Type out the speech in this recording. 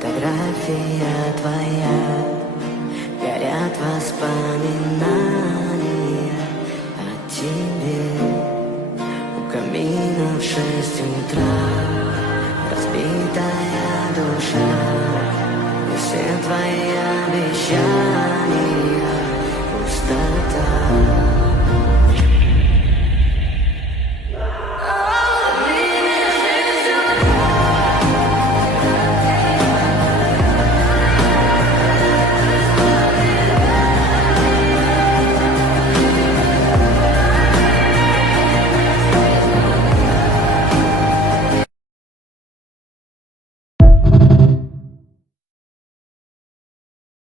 Фотография твоя, горят воспоминания о тебе. У камина в 6 утра разбитая душа, и все твои обещания пустота.